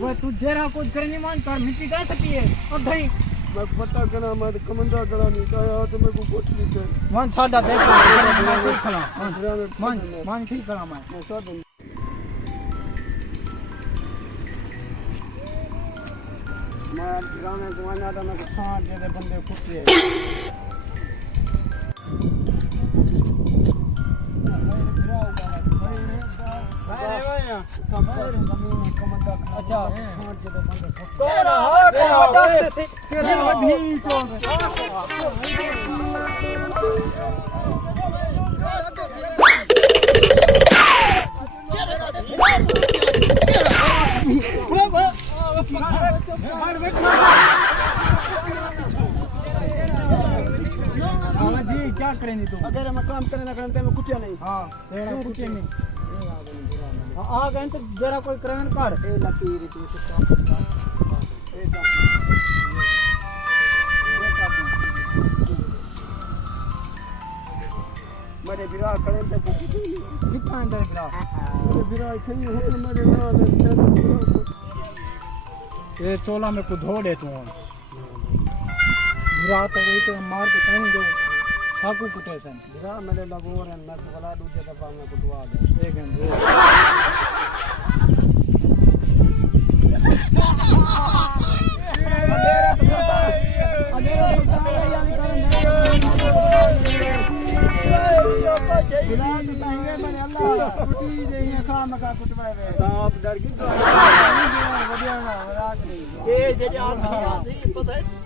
वो तू जरा कुछ करनी मान कर मिट्टी का सकती है और धई मैं पता करना मैं कमंदा करा नहीं चाहे तो मेरे को कुछ नहीं कर मान साडा देख खला मान ठीक करा मैं सब मैं गाने को आना था ना तो साथ जैसे बंदे कुत्ते अच्छा जी क्या करेंगे तुम अगर मैं काम करने ना करने में कुछ नहीं हाँ तेरा कुछ नहीं आ गए तो जरा कोई करन कर ए लकीर तू तो ए मेरे बिरा करें तो कितना अंदर गिरा मेरे बिरा इतनी हो मेरे ना ये चोला में को धो दे तू गिरा तो वही तो मार के कहीं जो साकू कुटे सन बिरा मेरे लगो रे मैं तो गला दूजे दफा में कुटवा दे एक घंटे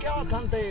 क्या खाते